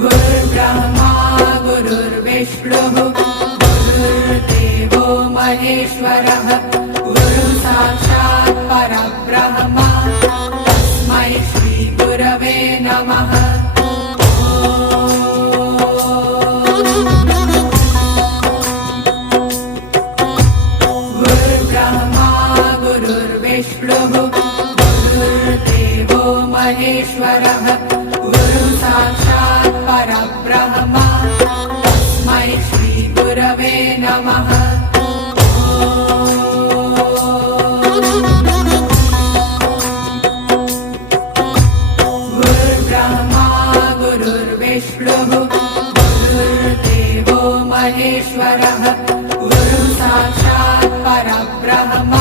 गुरुर्ब्रह्मा गुरुर्विष्णुः गुरुर्देवो महेश्वरः गुरुः साक्षात् परब्रह्म तस्मै श्री गुरवे नमः। गुरुर्ब्रह्मा गुरुर्विष्णुः गुरुर्देवो महेश्वरः गुरुः साक्षात् परब्रह्म तस्मै श्री गुरवे नमः। गुरुर्ब्रह्मा गुरुर्विष्णुः गुरुर्देवो महेश्वरः गुरुः साक्षात् परब्रह्म